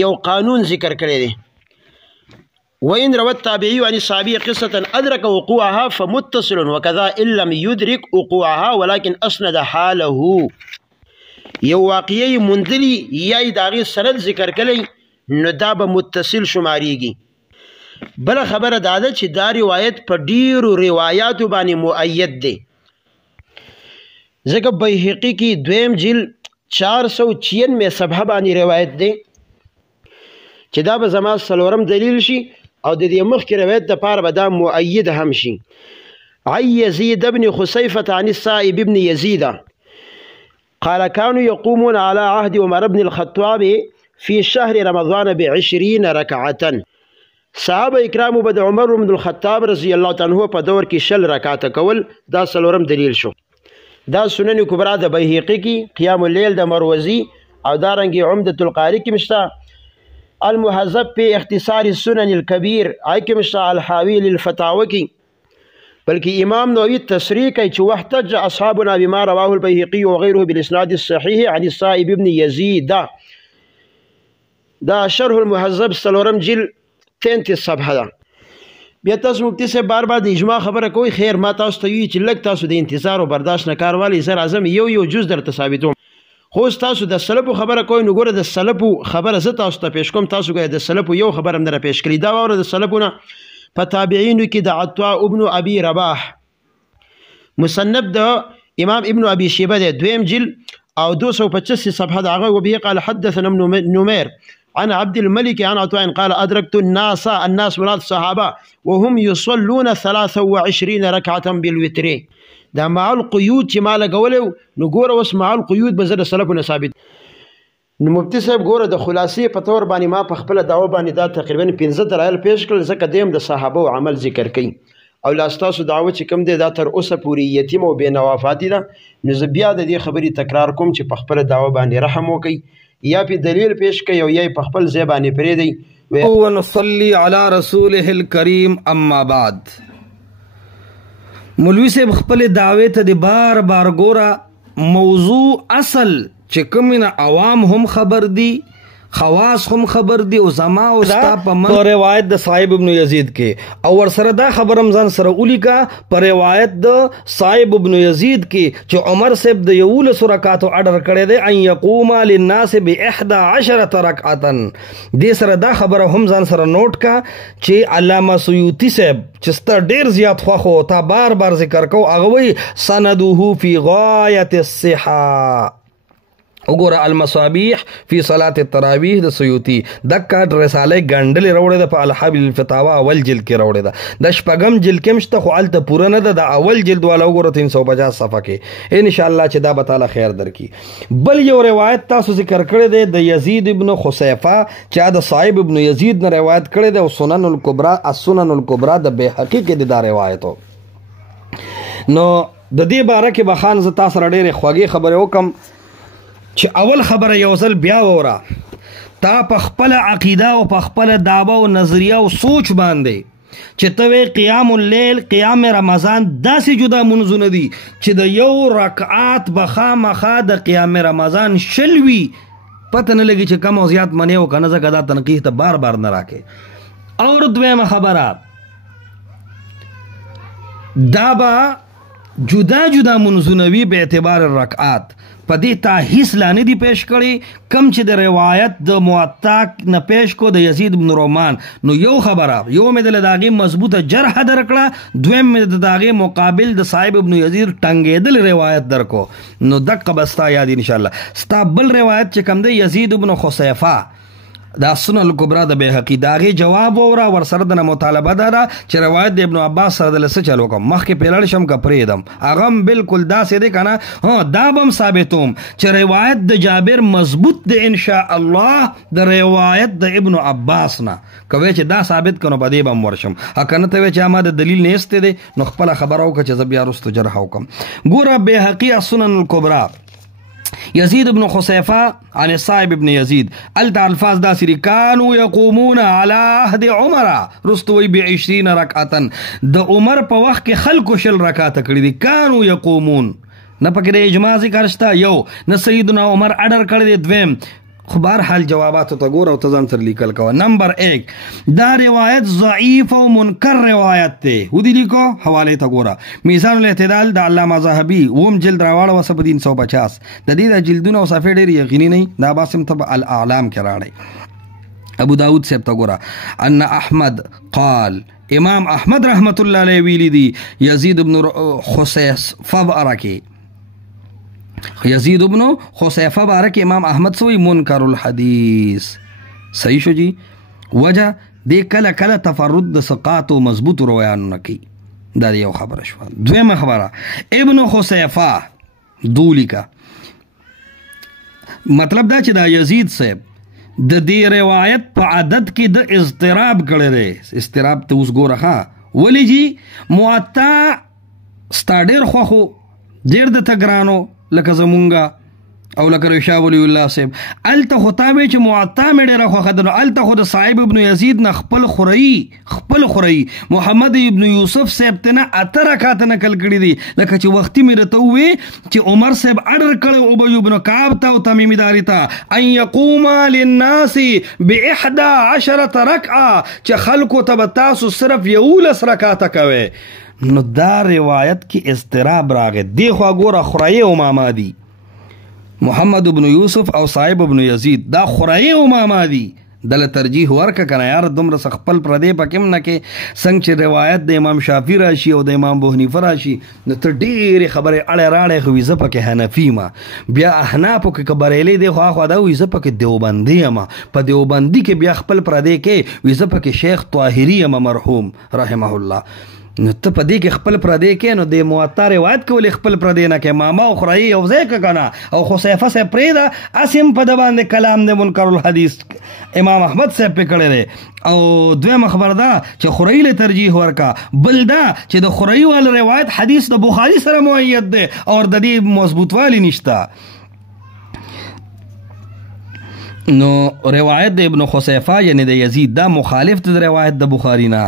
یو قانون ذکر کړی دی وإن روى التابعي عن الصحابي قصة أدرك وقوعها فمتصل وكذا إن لم يدرك وقوعها ولكن أسند حاله یو واقعي مندلی یا داغي سند ذکر کړی نو دا به متصل شماریږي. بل خبره دا ده چې دا روایت په ډیرو روایاتو باندې مؤید دی ځکه بیهقي کې دویم جلد 496 صفحه باندې روایت دی چې دا به زما څلورم دلیل شي او د دې مخکې روایت دپاره به دا مؤید هم شي. عن يزيد بن خسيفة عن السائب بن يزيد قال كانوا يقومون على عهد عمر بن الخطاب في شهر رمضان ب20 ركعة. صحابه اکرامو به د عمر بن الخطاب رضی الله تعالی عنہ په دور کې 10 رکعات کول دا څلورم دلیل شو. دا سنن کبرا د بیهقي کې قیام الليل د مروزی او دارنګي عمدة القاری کې مشته المهذب في اختصار السنن الكبير آی کې مشته الحاوی للفتاوی کې بلکې امام نووي تصریح کوي چې واحتج اصحابنا بما رواه البيهقي وغيره بالاسناد الصحيح عن السائب بن يزيد. دا شرح المهذب څلورم جلد 33 صفحه ده. بیا تاسو مفتي صاحب بار بار د اجماع خبره کوي خیر ما تاسو ته وی چې لږ تاسو د انتظار او برداشت نه کار والی سر اعظم یو جز درته ثابتوم خو تاسو د سلفو خبره کوي نو ګوره د سلفو خبره زه تاسو ته پیش کوم تاسو ګوره د سلفو یو خبره هم در پیش کړی دا وره د سلفونه په تابعینو کې د عطاء ابن ابي رباح مصنف د امام ابن ابي شيبه د دویم جلد او 285 صفحه د هغه وبه قال حدثنا ابن نمير عن عبد الملك عن عطاء قال أدركت الناس مراد الصحابة وهم يصلون 23 ركعة بالوتر. دا مع القيود چې ما لګولو نو ګوره اوس مع القيود به زه د سلفونو ثابت نو مفتي صاحب ګوره د خلاصې په طور باندې ما په خپله دعوه باندې دا تقریبا 15 دلایل پیش کړل ځکه دیم د صحابه او عمل ذکر کوي او لاستاسو دعوه چې کوم دی دا تر اوسه پورې یتیم او بې نوافاتي ده نو زه بیا د دې خبرې تکرار کوم چې په خپله دعوه باندې رحم وکړي یا په دلیل پیش کوي او یا په خپل ځای باندې پرېږدئ. ونصلي على رسوله الكريم اما بعد. مولوی صاحب خپل دعوی ته د بار بار ګوره موضوع اصل چې کوم نه عوام هم خبر دي خواص هم خبر دي او زما او ستا په من روایت د صاحب ابن یزید کې او ور سره دا خبر رمضان سره اولیکا پر روایت د صاحب ابن یزید کې چې عمر صاحب د یول رکعاتو اډر کړی دی ان یقوم للناس ب11 رکعتا دې سره دا خبره هم ځان سره نوٹ کا چې علامه سیوطی صاحب چې ستر ډیر زیات خوخو تا بار بار ذکر کو هغه وی سندوه فی غایت الصحه وګوره المصابيح فی صلاه التراویح د سیوطی دکا رساله ګندلې راوړې ده په الحابل الفتاوا اول جلد کې راوړې ده د شپږم جلد کې مشته خو الته پوره نه ده د اول جلد والا وګوره 350 صفحه کې ان شاء الله چې دا به تعالی خیر درکړي. بل یو روایت تاسو ذکر کړی دی د یزید ابن خسیفه چې د صاحب ابن یزید نه روایت کړی دی او سنن الکبرى السنن الکبرى د بیهقی کې دا روایتو نو د دې باره کې بخان ز تاسو را ډېرې خوږې خبرې وکم چې اول خبره یو ځل بیا وره تا په خپل عقیده او په خپل دعوه او نظریه او سوچ باندې چې ته قیام اللیل قیام رمضان داسې جدا منځونه دي چې د یو رکعات بخامخا د قیام رمضان شلوي پته نه لګي چې کم او زیات منې او کنه ځکه دا تنقیح ته بار بار نه راکې. اور دویمه خبره دا به جدا جدا منځونه وي به اعتبار الرکعات په دې تا هیڅ لانه دی پیش کړي کم چې د روایت د موطا نه پیش کو د یزید بن رومان نو یو خبره یو مې د داغه مضبوطه جرح درکړه دویم مې د داغه مقابل د صاحب ابن یزید ټنګېدل روایت درکو نو دقه بستا یاد ان شاء الله ستا بل روایت چې کم دی یزید بن خسیفه دا سنن الکبرى د بیهقی داغه جواب اورا ور سره د مطالبه دارا چې روایت د ابن عباس سره د لسه چلو کوم مخ کې پیلړ شم کا پریدم اغم بالکل دا سې دې کنه ها دا بم ثابتوم چې روایت د جابر مضبوط د ان شاء الله د روایت د ابن عباس نه کوي چې دا ثابت کنو بده بم ورشم اکنه ته چې ما د دلیل نه استه دي نو خپل خبرو ک چې زبیا رستو جرح وکم ګوره بیهقی السنن الکبرى يزيد بن خسيفة عن الصائب بن يزيد الفاظ داسري كانوا يقومون على عهد عمر رستوي ب20 ركعة د عمر په وخت کې خلکو شل رکعات کړی دي كانوا يقومون نه پکې د اجماع ذکر شته یو نه سیدنا عمر اډر کړی دی دویم خو بهرحال جواباتو ته ګوره او ته ځان سره لیکل کوه. نمبر 1 دا روایت ضعیف او منکر روایت دی. ودې لیکو حوالې ته ګوره. میزان الاعتدال د علامه ذهبي اوم جلد راواړه 350 د دې د جلدونه او صفحې ډېرې یقیني نه دا باسم ته الاعلام کې راړی. ابو داود صاحب ته ګوره ان احمد قال امام احمد رحمت الله علیه ویلی دی یزید ابن خصیفه بارکه یزید ابن خصیفه بارکه امام احمد سوی منکر الحدیث. صحیح شو جی. وجه دی کله کله تفرد د ثقات او مضبوط روایانو نکی. دا یو خبره شو. دویمه خبره ابن خصیفه دولی کا مطلب دا چې دا یزید صاحب د دې روایت په عدد کې د اضطراب کړی دی. اضطراب ته اوس ګوره ښه ولې جي معطا ستا ډېر خوښو ډېر درته ګرانو لکه زمونږه او لکه رشا ولی الله صاحب الته خو تا وی چې معطا مې ډېره خوښه ده نو الته خو د صاحب ابن یزید نه خپل خورئي محمد ابن یوسف صاحب ته نه 8 رکعات نقل کړي دي لکه چې وختي مې درته ووی چې عمر صاحب اډر کړی ابی بن کعب ته او تمیمي داري ته ان یقوم للناس ب11 رکعه چې خلکو ته به تاسو صرف 11 رکعاته کوئ. نو دا روایت کې اضطراب راغی. دی خوا ګوره خورئي او ماما دي محمد ابن یوسف او صاحب ابن یزید دا خورئي او ماما دي. دله ترجیح ورکه کنه یار دومره خپل پردې پکې نه کې څنګه چې روایت د امام شافعي راشي او د امام ابو حنیفه راشي نو ته ډېرې خبرې اړه راړې خو زه پکې حنفي ما بیا احنافو کې بریلي دی خو دا وي زه پکې دیوبندي یم په دیوبندي کې بیا خپل پردې کې وي زه پکې شیخ طاهري یم مرحوم رحمه الله. نو ته په دې کې خپل پردې کې نو د موطا روایت کولې خپل پردې نه کې ماما او خورئي یو ځای که کنه او خصیفه صاحب پرېږده اسیم په ده باندې کلام د منکر الحدیث امام احمد صاحب پې کړی دی. او دویمه خبر ده چې خورئي له ترجیح ورکا. بل دا چې د خورئي والا روایت حدیث د بخاري سره مؤید دی او د دې مضبوطوالی نشته. نو روایت د ابن خصیفه یعنی د یزید دا مخالف د روایت د بخاري نه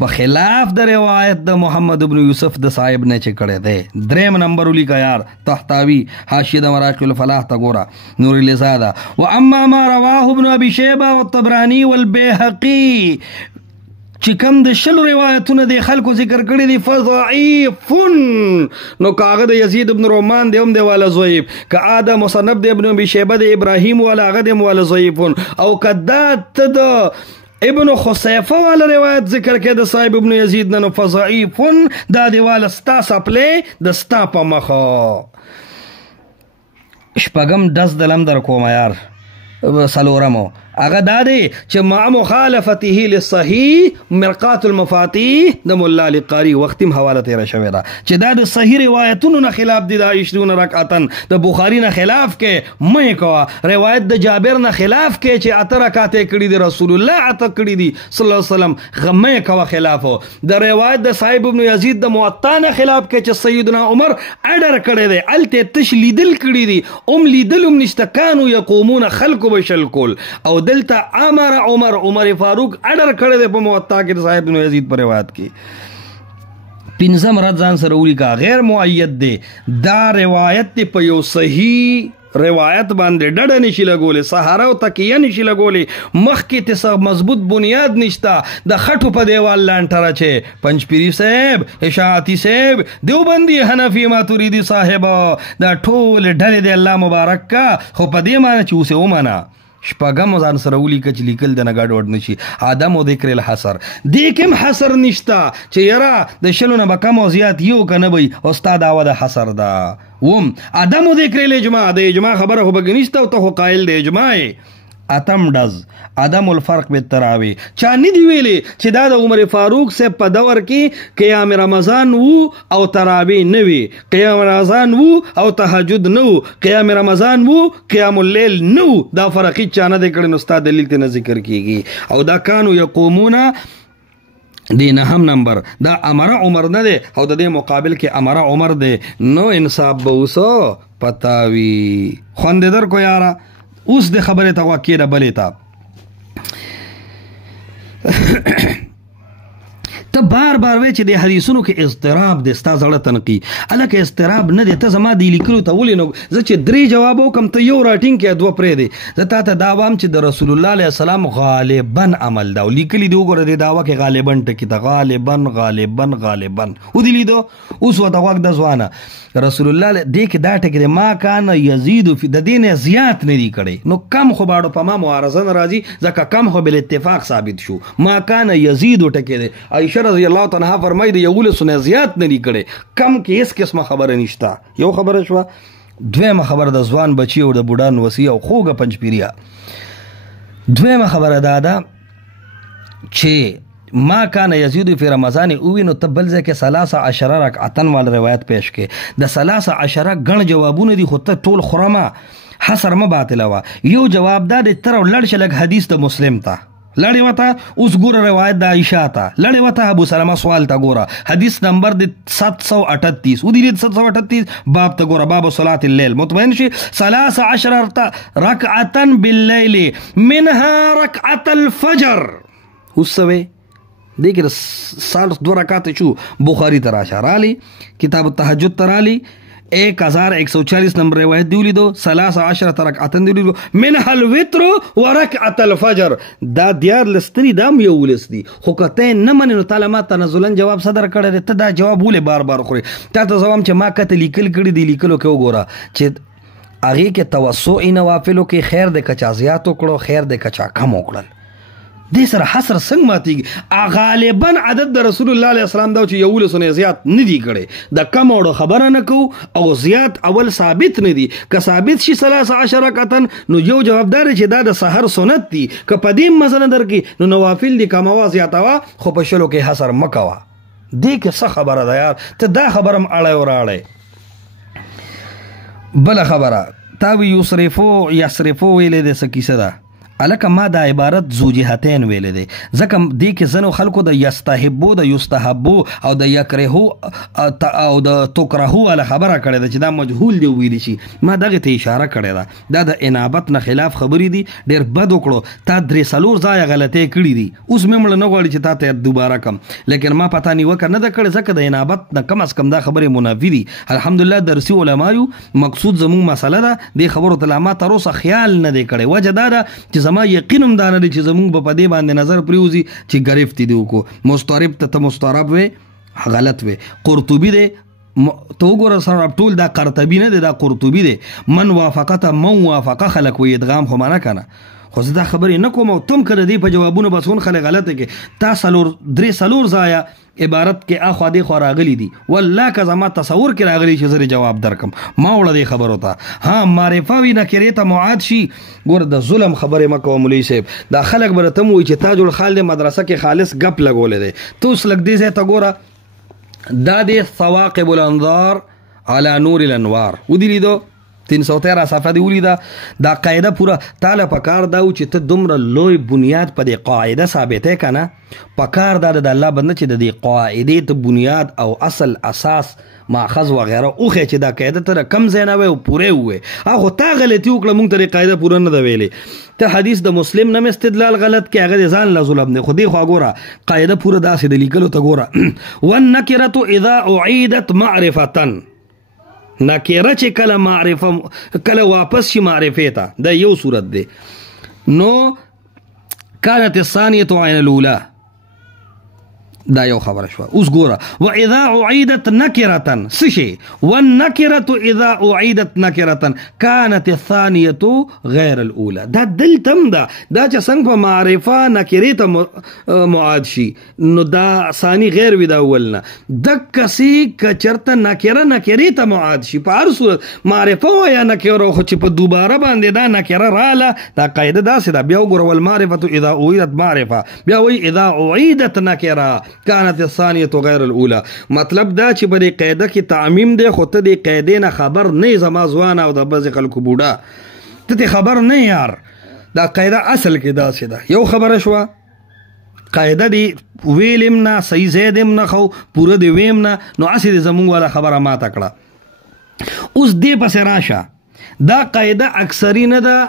بخلاف د روایت د محمد ابن یوسف د صاحب نه چې کړی دی. دریم نمبر ولیکه یار تحتاوی حاشیه د مراقی الفلاح ته ګوره نور لزاده و اما ما رواه ابن ابي شيبه والطبراني والبيهقي چې کوم د شلو روایتونه د خلکو ذکر کړي دي فضعیف نو کاغه د یزید ابن رومان دی هم دی والا ضعیف که آده مصنف د ابن ابي شيبه د ابراهیم والا هغه دی والا ضعیف او کدا ته د ابن خصیفه والا روایت ذکر کې د صاحب ابن یزید نه فضعیف دا دی والا ستا سپلې د ستا په مخه. شپږم دس دلم در کوم یار سلورمو هغه دا دی چې مع مخالفته للصحیح مرقات المفاتیح د مولا علی قاری وختیم حواله تیره شوې ده چې دا د صحیح روایتونو نه خلاف دي. دا 20 رکعتن د بخاری نه خلاف کې مې کوه روایت د جابر نه خلاف کې چې 8 رکعات کړي دي رسول الله عطا کړي دي صلی الله علیه وسلم غمې کوه خلاف د روایت د صاحب ابن یزید د موطا نه خلاف کې چې سیدنا عمر اډر کړي دي الته تش لیدل کړي دي لیدلم نشته کانو یقومون خلق بشل کول او دلته امر عمر فاروق اډر کړی دی په موطا کې د صاحب ابن یزید په روایت کې. پنځم رد ځان سره ولیکه غیر مؤید دی. دا روایت دی په یو صحیح روایت باندې ډډه نشي لګولې سهاره او تکیه نشي لګولې مخکې ته مضبوط بنیاد نشته د خټو په دیوال لانټره چې پنځپیری صاحب اشاعتی صاحب دیوبندي حنفي ماتوریدي صاحب دا ټول ډلې دی الله مبارک کا خو په دې معنی چې اوسه ومنه. شپږم ځان سره ولیکه چې لیکل د نه ګډوډ نشي. عدم و ذکر الحصر دې کوم حصر نشته چې یاره د شلو نه به کم او زیات یو که نه وي او ستا دعوه د حصر ده. عدم و ذکر الاجماع د اجماع خبره خو به نشته او ته خو قایل د اجماع. اتم ډز عدم الفرق بالتراوی چا نه دی ویلي چې دا د عمر فاروق صاحب په دور کې قیام رمضان وو او تراوی نه وي قیام رمضان وو او تهجد نه وو قیام رمضان وو قیام الليل نه وو دا فرق چا نه دی کړی نو استاد دلیل ته ذکر کیږي او دا کانو یقومون دی نهم نمبر دا امر عمر نه دی او د دې مقابل کې امر عمر دی نو انصاف به اوسو پتاوی خوند در کو یارا اوس د خبره ته واکې ده بلې ته ته بار بار وې چې د حدیثونو کې اضطراب دی ستا زړه تنقي الکه اضطراب نه دی ته زما د لیکلو ته ولې نو زه چې 3 جواب وکم ته یو راټینګ کې 2 پرې دی زه تا ته دا وایم چې د رسول الله علیه السلام غالبا عمل دا لیکلي دی وګوره د دعوا کې غالبا ټکی ته غالبا ودی لیدو اوس وته وخت د ځوانه رسول الله دې کې دا ټکی دی ما کان یزيد فی د دین زیات نه دی کړي نو کم خو باړو په ما معارضه راځي ځکه کم خو بل اتفاق ثابت شو ما کان یزيد ټکی دی عائشہ رضی الله تعالی فرمایي د یو لسونه زیات نه دی کړي کم کې هیڅ قسمه خبره نشته یو خبره شو دویمه خبره د ځوان بچي او د بوډان وصیه او خوګه پنځپیریا دویمه خبره دا چې ما کان یزید فی رمضان او نو تبل ځکه 13 رکعتن وال روایت پیش کې د 13 غن جوابونه دي خو ته ټول خرمه حصر ما باطل وا یو جواب دا د تر لړ شلک حدیث د مسلم ته لړې وته اوس ګوره روایت د عائشہ ته لړې وته ابو سلمہ سوال ته ګوره حدیث نمبر د 738 ودی 738 باب ته ګوره باب صلاه الليل مطمئن شي 13 رکعتا بالليل منها ركعه الفجر اوسوي دیکھر 2 رکعات شو بخاری تراشه رالی کتاب التهجد ترالی 1140 نمبر روایت دیولی دو 13 رکعتن دیولی دو منها الوتر ورکعت الفجر دا دیار لستری دام یو ولس دی خو کته نه مننو تعالی ما تنزلن جواب صدر کړی ته دا جواب ولې بار بار خوري تا ته زوام چې ما کته لیکل کړی دی لیکلو کې وګوره چې هغه کې توسع نوافلو کې خیر د کچا زیات وکړو خیر د کچا کم وکړل دې سره حصر څنګه ماتيږي غالبا عدد د رسول الله علیه السلام دا چې یو لسونه زیات نه دی کړي د کم او خبره نه کو او زیات اول ثابت نه دی که ثابت شي 13 رکعتن نو یو جوابدار چې دا د سحر سنت دی که پدیم مثلا درکې نو نوافل دی کموا زیاتوا خو په شلو کې حصر مکوا دې کې څه خبره ده یار ته دا خبرم اړه وراړې بل خبره تاوی یصرفو ویلې د سکیسه ده الکه ما دا عبارت ذو جهتین ویلې دي ځکه دې کې زنو خلکو د یستحبو د یستحبو او د یکرهو او د تکرهو له خبره کړې ده چې دا مجهول دی ویل شي ما دغه ته اشاره کړې ده د انابت نه خلاف خبرې دي ډېر بد وکړو تا 3 ځای غلطۍ کړې دي اوس مې مړ نه غواړي چې تا ته دوباره کم لیکن ما پتا نیوکه نه ده کړې ځکه د انابت نه کم از کم دا خبرې منافي دي الحمدلله درسي علماو مقصود زموږ مسله ده دې خبرو ته ما تر اوسه خیال نه دی کړی وجه دا ده چې ما یقینم دا نه چې زمونږ په دې باندې نظر پریوزي چې گرفت دی وکړو مستعرب ته مستعرب وې غلط وې قرطبي دی تو وګوره سره ټول دا قرطبي نه دی دا قرطبي دی من وافقه خلق وې ادغام خو معنا کنه خو زه دا خبرې نه کوم او تم کړه دی په جوابونو بسون خلک غلطه کې تا سلور ضایع عبارت کې اخو دې خو راغلی دي والله که زما تصور کې راغلی چې زه جواب درکم ما وړه دې خبر وته ها معرفه وی نه کړې ته معاد شي ګور د ظلم خبره مکو مولوی صاحب دا خلک برته مو چې تاج الخال د مدرسه کې خالص غپ لګولې دي تو سلګ دې ته ګوره دا دې ثواقب الانظار على نور الانوار ودی لیدو 313 صفحه دی ولیدا دا قاعده پورا تعالی پکار دا چې ته دومره لوی بنیاد په دې قاعده ثابته کنه پکار دا د الله بنده چې د دې قاعده ته بنیاد او اصل اساس ماخذ وغیرہ اوخه چې دا قاعده تر کم زینه و او پوره وې هغه تا غلطي وکړه مونږ ته قاعده پوره نه دی ویلې ته حدیث د مسلم نه استدلال غلط کې هغه ځان له ظلم نه خو دی خو ګوره قاعده پوره داسې د لیکلو ته ګوره والنکره اذا اعيدت معرفه نکره چې کله معرفه کله واپس شي معرفه ته دا یو صورت دی نو كانت الثانيه عين الاولى دا یو خبره شو اوس ګوره واذا اعيدت نكره سشي والنكره اذا اعيدت نكره كانت الثانيه غير الاولى دا دلتم دا چې څنګه په معرفه نکره ته معاد شي نو دا ثاني غیر ودا اولنا د کسي کچرته نکره ته معاد شي په هر صورت معرفه یا نکره خو چې په دوباره باندې دا نکره رااله دا قاعده دا سده بیا وګوره والمعرفه اذا اعيدت معرفه بیا وی اذا اعيدت نکره كانت الثانيه غير الاولى مطلب دا چې بری قاعده کې تعمیم دی خو ته د قاعده نه خبر نه زما ځوان او د بعض خلکو بوډا ته خبر نه یار دا قاعده اصل کې دا سده یو خبره شو قاعده دی ویلم نه صحیح زیدم نه خو پوره دی ویم نه نو اصل زمونږ والا خبره ما تکړه اوس دې پس راشه دا قاعده اکثری نه ده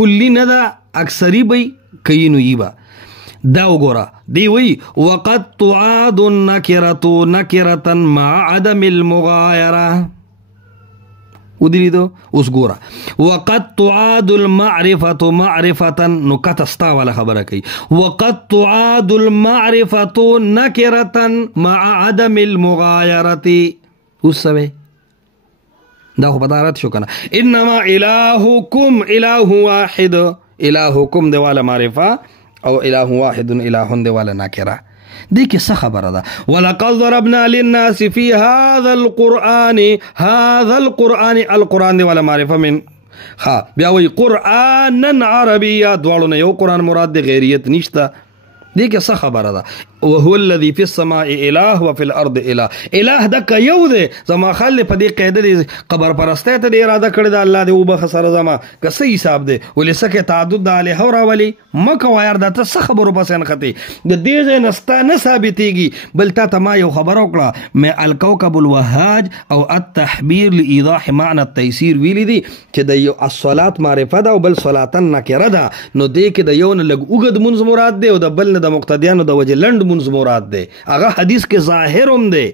کلی نه ده اکثری به کینو یبا دا وګوره دی وی وقد تعاد النکرة نکرة مع عدم المغایره ودلیدو اوس ګوره وقد تعاد المعرفة معرفة نو کتستا والا خبره کوي وقد تعاد المعرفة نکرة مع عدم المغایرة اوس سوي دا خو بدارت شو کنه انما الهکم اله واحد الهکم دی والا معرفه او اله واحد اله دی والا نکره دي كي خبر هذا ولقد ضربنا للناس في هذا القرآن القرآن ولا معرفة من بياوي قرآنا عربيا دوالنا يو قرآن مراد غيريت نشتا دي كي خبر هذا وهو الذي في السماء اله وفي الارض اله اله دک یو دی زما خل په دې قاعده دی قبر پرسته ته اراده کړی دا الله دې وبخ سره زما که صحیح حساب دی ولسکه تعدد د اله او راولي مکه وایار د څه خبرو پس نه ختی د دې ځای نستا نه ثابتېږي بل تا ما یو خبر وکړه مې الكوكب الوهاج او التحبير لايضاح معنى التيسير ویلی دي چې د یو الصلاه معرفه ده او بل صلاتن نکره ده نو دې کې د یو نه لګ اوګد منځ مراد دی او د بل نه د مقتدیانو د وجه لند منځ مراد ده هغه حدیث کې ظاهر هم ده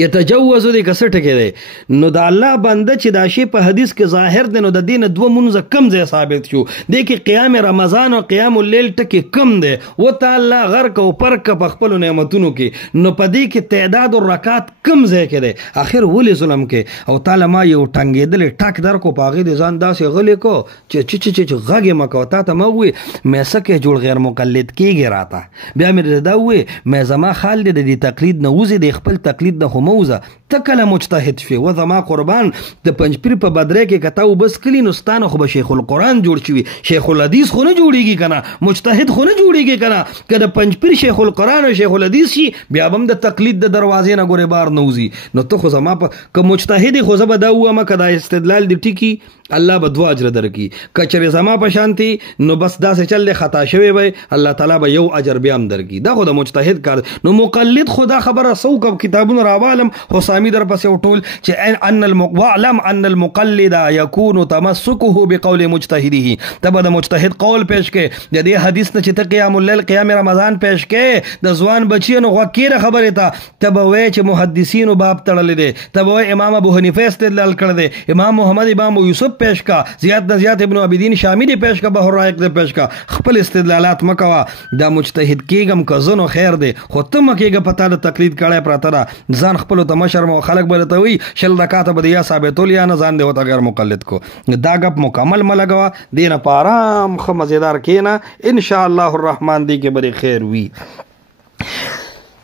یتجوز دې کسټ کې ده نو د الله بنده چې دا شی په حدیث کې ظاهر ده نو د دین دو منځ کم ځای ثابت شو دې کې قیام رمضان او قیام الليل ټکی کم ده و تعالی غرق او پرک په خپل نعمتونو کې نو په دې کې تعداد الرکعات کم ځای کې ده اخر ولې ظلم کې او تعالی ما یو ټنګېدل ټاک در کو پاغې د ځان داسې غلې کو چې غږې مکو تا ته مو وي مې سکه جوړ غیر مقلد کېږي راته بیا مې دا وي مې زما خال دې تقلید نه وزي د خپل تقلید نه موزه تکله مجتهد شي و زما قربان د پنځپیر په بدره کې کتاو بس کلی نستانه خو به شیخ القرآن جوړ شي شیخ الحدیث خو نه جوړیږي کنه مجتهد خو نه جوړیږي کنه کله پنځپیر شیخ القرآن او شیخ الحدیث شي بیا هم د تقلید د دروازې نه ګوري بار نوزي نو ته خو زما په ک مجتهد خو زما دا و ما کدا استدلال دی ټکی الله به دوا اجر درکې کچره زما په شانتي نو بس داسې چل خطا شوی وي الله تعالی به یو اجر بیا هم درکې دا خو د مجتهد کار نو مقلد خدا خبره سو کب کتابونه راوالم حسامی در پس یو ټول چې ان المقلد يكون تمسكه بقول مجتهده تبه د مجتهد قول پیش کې د دې حدیث نه چې ته قیام الليل قیام رمضان پیش کې د ځوان بچیانو غوکیره خبره ته تبه وای چې محدثینو باب تړل دي تبه وای امام ابو حنیفه استدلال کړ دي امام محمد امام یوسف پیش کا زیات نه زیات ابن عابدین شامی دی پیش کا بهر رایق دی پیش کا خپل استدلالات مکوا دا مجتهد کېګم کزنو خیر دی خو ته مکیګه پتا د تقلید کړه پراته ځان خپل ته مشر مو خلق بلته وی شل رکعات به یا ثابتول یا نه ځان دی وته غیر مقلد کو دا غب مکمل ملګوا دینه پارام خو مزیدار کینا ان شاء الله الرحمن دی کې بری خیر وی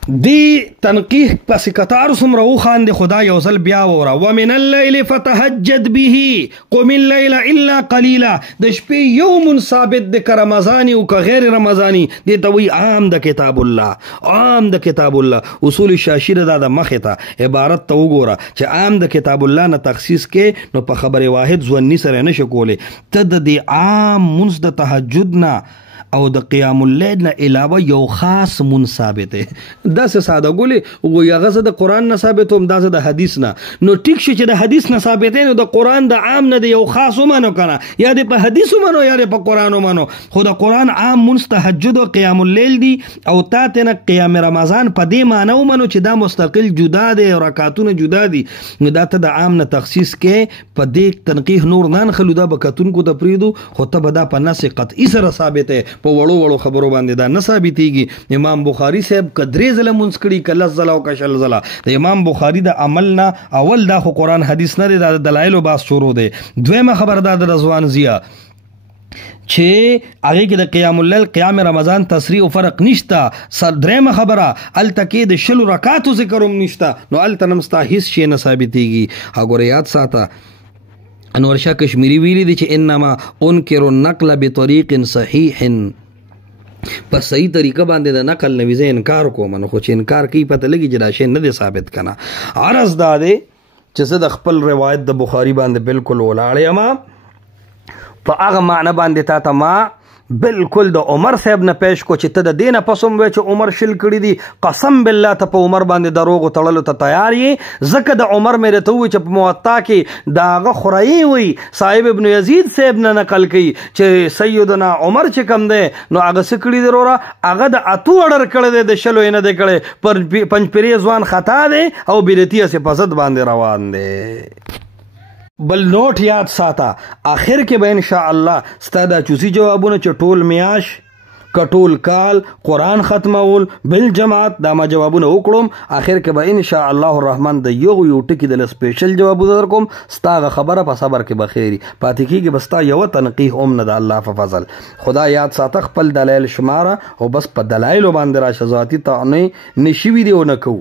دی تنقیح پس کتار سمره خان دی خدا یو ځل بیا وره ومن الليل فتهجد به قم الليل الا قليلا د شپې یوم ثابت د رمضاني او که غیر رمضاني دی ته وی عام د کتاب الله اصول شاشره د مخه ته عبارت ته وګوره چې عام د کتاب الله نه تخصیص کې نو په خبره واحد ځونی سره نشه کوله ته د عام منځ د تهجد نه او د قیام الليل نه علاوه یو خاص من ثابت دا څه ساده ګولې و یغه زه د قران نه ثابتوم دا زه د حدیث نه نو ټیک شي چې د حدیث نه ثابت نو د قران د عام نه د یو خاص ومنو کنه یا د په حدیث ومنو یا د په قران ومنو خو د قران عام مستهجد او قیام الليل دی او تا ته نه قیام رمضان په دې معنی ومنو چې دا مستقل جدا دی رکعاتونه جدا دي نو دا ته د عام نه تخصیص کې په دې تنقیح نور نه خلو دا بکتون کو د پریدو خو ته به دا په نص قطعی سره ثابت په وړو خبرو باندې دا نه ثابتېږي امام بخاری صاحب کدرې زله مونږ کړي کله زله او کشل زله د امام بخاری د عمل نه اول دا خو قرآن حدیث نه دی د دلایل او باس شروع دی دویمه خبر دا د رضوان ضیا چې هغه کې د قیام الليل قیام رمضان تصریح او فرق نشتا درېمه خبره التکې د شلو رکعاتو ذکروم نشتا نو التنمستا هیڅ شی نه ثابتېږي هغه یاد ساته انور شاه کشمیری ویلی دی چې انما انکر النقل بطریق صحیح په صحیح طریقه باندې د نقل نه ویزه انکار کوم نو خو چې انکار کوي پته لګي چې دا شی نه دی ثابت کنه عرض دا دی چې زه د خپل روایت د بخاری باندې بالکل ولاړ یم په هغه معنی باندې تا ته ما بالکل د عمر صاحب نه پیش کو چې ته د دینه پسوم وې چې عمر شل کړی دي قسم بالله ته په عمر باندې دروغ تړلو ته تیار یې ځکه د عمر مې ته وې چې په موطا کې داغه خورایي وي صاحب ابن یزید صاحب نه نقل کړي چې سیدنا عمر چې کم دی نو هغه څه کړي دی وروره هغه د اتو اډر کړی دی د شلو یې نه دی کړی پر پنجپیرې ځوان خطا دی او بیرتی صفت باندې روان دی بل نوٹ یاد ساته آخر کې به ان شاء الله ستا دا چوسی جوابونه چې ټول میاش کټول کال قرآن ختمول بل جماعت دا ما جوابونه وکړم آخر کې به ان شاء الله الرحمن د یو ټکی د سپیشل جوابونه درکوم ستا خبره په صبر کې بخیری پاتې کېږي بستا یو تنقیح هم نه د الله په فضل خدا یاد ساته خپل دلایل شماره او بس په دلایل باندې راشه ذاتی طعنه نشوي دی او نه کو